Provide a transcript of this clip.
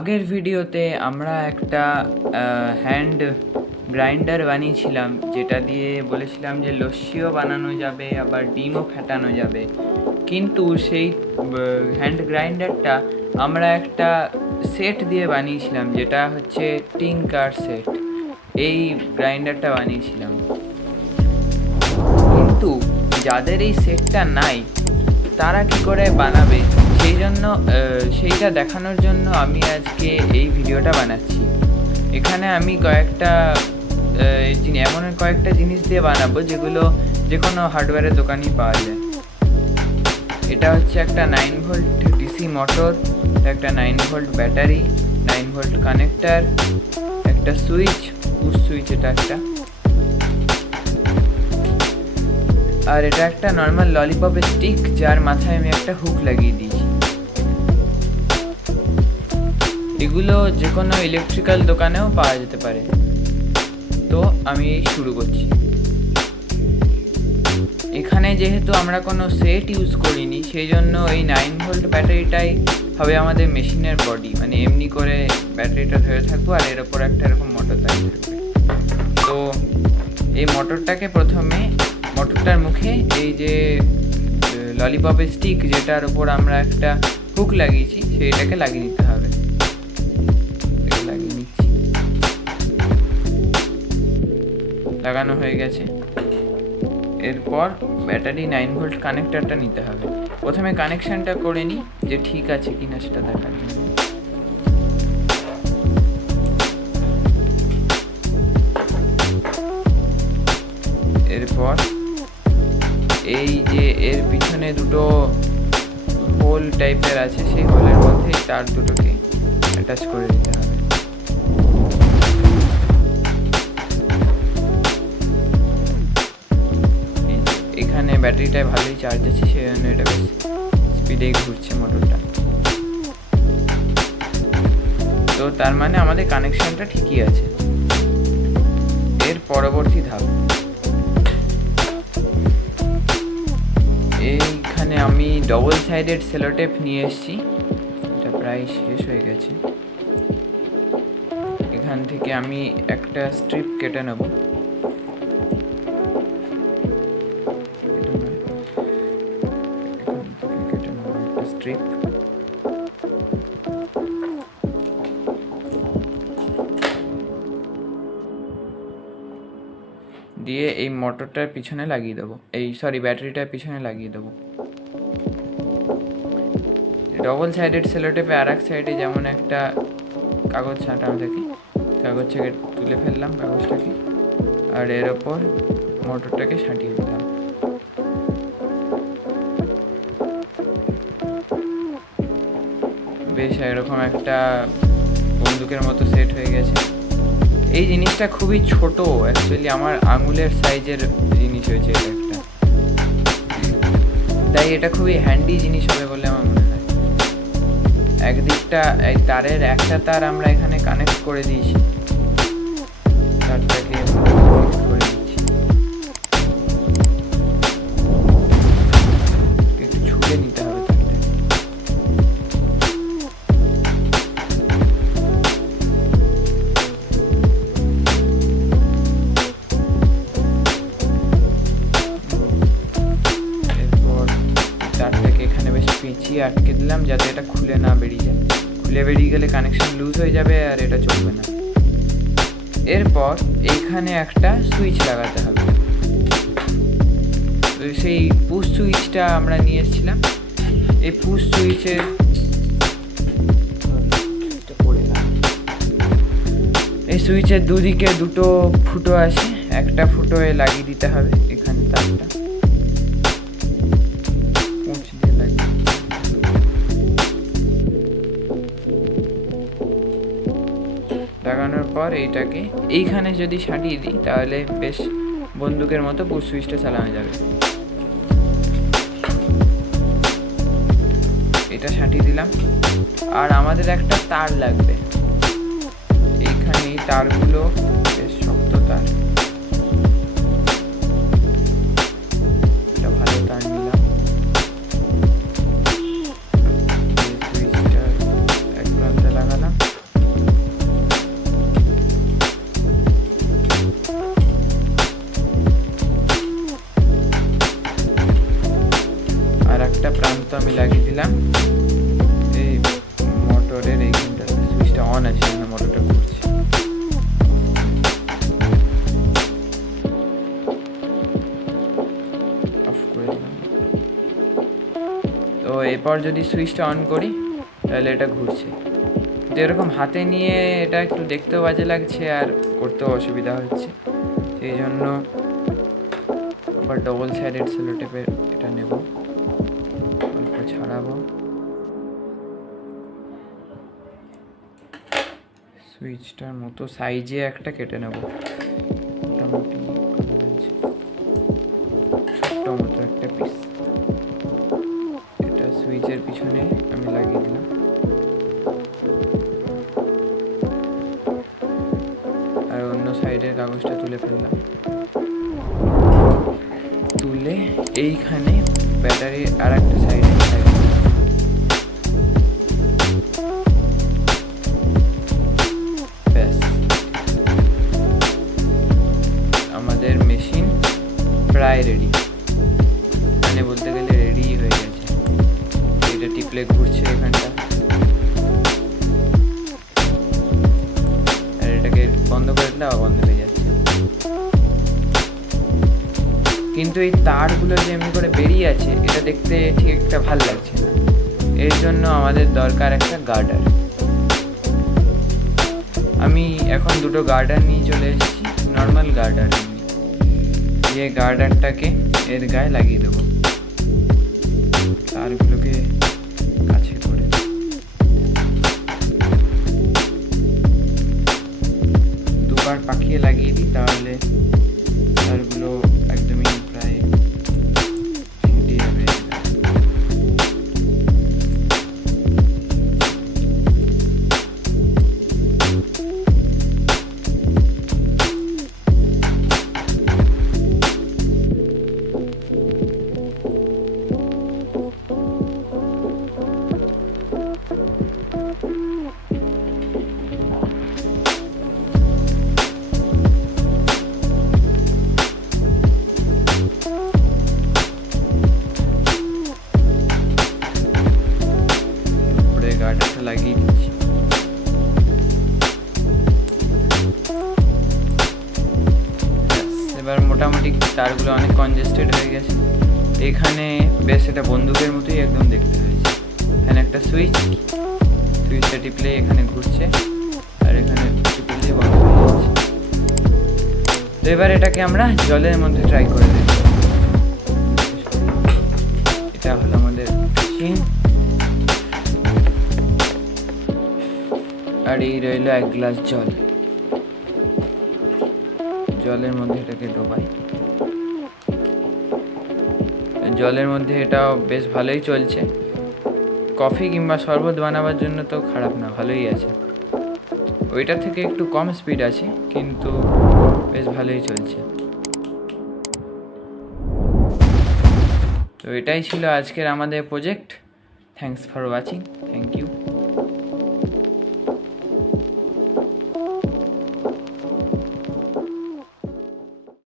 আগের ভিডিওতে আমরা একটা হ্যান্ড গ্রাইন্ডার বানিয়েছিলাম, যেটা দিয়ে বলেছিলাম যে লস্যিও বানানো যাবে, আবার ডিমও ফেটানো যাবে। কিন্তু সেই হ্যান্ড গ্রাইন্ডারটা আমরা একটা সেট দিয়ে বানিয়েছিলাম, যেটা হচ্ছে টিঙ্কার সেট। এই গ্রাইন্ডারটা বানিয়েছিলাম, কিন্তু যাদের এই সেটটা নাই তারা কি করে বানাবে, সেই জন্য সেইটা দেখানোর জন্য আমি আজকে এই ভিডিওটা বানাচ্ছি। এখানে আমি এমন কয়েকটা জিনিস দিয়ে বানাবো যেগুলো যে কোনো হার্ডওয়্যারের দোকানেই পাওয়া যায়। এটা হচ্ছে একটা 9 ভোল্ট ডিসি মোটর, একটা 9 ভোল্ট ব্যাটারি, 9 ভোল্ট কানেক্টার, একটা সুইচ, পুশ সুইচ এটা একটা, আর এটা একটা নর্মাল ললিপপের স্টিক, যার মাথায় আমি একটা হুক লাগিয়ে দিয়েছি। এগুলো যে কোনো ইলেকট্রিক্যাল দোকানেও পাওয়া যেতে পারে। তো আমি শুরু করছি। এখানে যেহেতু আমরা কোনো সেট ইউজ করিনি, সেই জন্য এই 9 ভোল্ট ব্যাটারিটাই হবে আমাদের মেশিনের বডি, মানে এমনি করে ব্যাটারিটা ধরে থাকবো আর এর ওপর একটা এরকম মোটর দাঁড়িয়ে থাকবে। তো এই মোটরটাকে প্রথমে মোটরটার মুখে এই যে ললিপপের স্টিক, যেটার ওপর আমরা একটা হুক লাগিয়েছি, সেইটাকে লাগিয়ে নিতে হবে। লাগিয়ে নিচ্ছি, লাগানো হয়ে গেছে। এরপর ব্যাটারি 9 ভোল্ট কানেক্টারটা নিতে হবে। প্রথমে কানেকশানটা করে নিই যে ঠিক আছে কিনা সেটা দেখার জন্য। এরপর এই যে এর পিছনে দুটো হোল টাইপের আছে, সেই হোলের মধ্যে তার দুটোকে অ্যাটাচ করে দিতে হবে। এখানে ব্যাটারিটায় ভালোই চার্জ আছে, সেই জন্য এটা বেশ স্পিডেই ঘুরছে মোটরটা। তো তার মানে আমাদের কানেকশনটা ঠিকই আছে। এর পরবর্তী ধাপ, এইখানে আমি ডবল সাইডেড সেলোটেপ নিয়ে এসেছি, এটা প্রায় শেষ হয়ে গেছে। এখান থেকে আমি একটা স্ট্রিপ কেটে নেব। স্ট্রিপ দিয়ে এই মোটরটার পিছনে লাগিয়ে দেবো, ব্যাটারিটার পিছনে লাগিয়ে দেবো। ডবল সাইডেড সেলোটেপে আর এক সাইডে যেমন একটা কাগজ ছাঁটানো থাকে, কাগজ থেকে তুলে ফেললাম কাগজটাকে, আর এর ওপর মোটরটাকে সাঁটিয়ে দিলাম। বেশ এরকম একটা বন্দুকের মতো সেট হয়ে গেছে। এই জিনিসটা খুবই ছোট, অ্যাকচুয়ালি আমার আঙুলের সাইজের জিনিস হয়েছে এটা একটা, তাই এটা খুবই হ্যান্ডি জিনিস হবে বলে আমার মনে হয়। একদিকটা এই তারের একটা তার আমরা এখানে কানেক্ট করে দিয়েছি, তারটাকে করে দিচ্ছি। একটু ছুঁড়ে নিতে হবে তারটা। এরপর তারটাকে এখানে বেশ পেঁচিয়ে আটকে দিলাম, যাতে এটা খুলে না বেরিয়ে যায়। খুলে বেরিয়ে গেলে কানেকশন লুজ হয়ে যাবে আর এটা চলবে না। এরপর এইখানে একটা সুইচ লাগাতে হবে। তো সেই পুশ সুইচটা আমরা নিয়ে এসেছিলাম। এই পুশ সুইচের দুদিকে দুটো ফুটো আছে, একটা ফুটোয় লাগিয়ে দিতে হবে এখানে তারটা। লাগানোর পর এইটাকে এইখানে যদি সাটিয়ে দিই, তাহলে বেশ বন্দুকের মতো পুশ সুইচটা চালানো যাবে। এটা সাটিয়ে দিলাম। আর আমাদের একটা তার লাগবে, এইখানে এই তারগুলো বেশ শক্ত তার, এটা ভালো তার নিলাম। সুইচটা এক প্রান্তে লাগালাম, একটা প্রান্ত আমি লাগিয়ে দিলাম এই মোটরের এইখানটা। সুইচটা অন আছে, মোটরটা ঘুরছে। অফ করে দিলাম। তো এরপর যদি সুইচটা অন করি তাহলে এটা ঘুরছে। তো এরকম হাতে নিয়ে এটা একটু দেখতেও বাজে লাগছে আর করতেও অসুবিধা হচ্ছে, সেই জন্য আবার ডবল সাইডেড সেলো টেপের এটা নেব, অল্প ছাড়াবো, সুইচটার মতো সাইজে একটা কেটে নেব, মোটামুটি ছোট্ট মতো একটা পিস। এটা সুইচের পিছনে আমি লাগিয়ে দিলাম। আর অন্য সাইডের কাগজটা তুলে ফেললাম। তুলে এইখানে ব্যাটারির আর একটা সাইডে ব্যাস, আমাদের মেশিন প্রায় রেডি, মানে বলতে গেলে রেডি হয়ে গেছে। এটা টিপলে ঘুরছে এখানটা, আর এটাকে বন্ধ করে দিলে বন্ধ হয়ে যাচ্ছে। কিন্তু এই তারগুলো যে এমনি করে বেরিয়ে আছে, এটা দেখতে ঠিক একটা ভাল লাগছে না। এর জন্য আমাদের দরকার একটা গার্ডার। আমি এখন দুটো গার্ডার নিয়ে চলে এসেছি, নর্মাল গার্ডার। এই গার্ডারটাকে এর গায়ে লাগিয়ে দেবো, তারগুলোকে কাছে করে। দুবার পাকিয়ে লাগিয়ে দিই, তাহলে তারগুলো একদমই প্রায় ছিটে যাবে। গার্ডারটা লাগিয়ে দিচ্ছি। এবার মোটামুটি তারগুলো অনেক কনজেস্টেড হয়ে গেছে। এখানে বেশ এটা বন্দুকের মতোই একদম দেখতে হয়েছে। এখানে একটা সুইচটা টিপলে এখানে ঘুরছে, আর এখানে টিপলে বন্ধ হয়ে যাচ্ছে। তো এবার এটাকে আমরা জলের মধ্যে ট্রাই করে দেব। এটা হলো আমাদের মেশিন, আর এই রইল 1 গ্লাস জল। জলের মধ্যে এটাকে ডোবাই। জলের মধ্যে এটা বেশ ভালোই চলছে। কফি কিংবা শরবত বানাবার জন্য তো খারাপ না, ভালোই আছে। ওইটা থেকে একটু কম স্পিড আছে, কিন্তু বেশ ভালোই চলছে। তো এটাই ছিল আজকের আমাদের project. Thanks for watching. Thank you.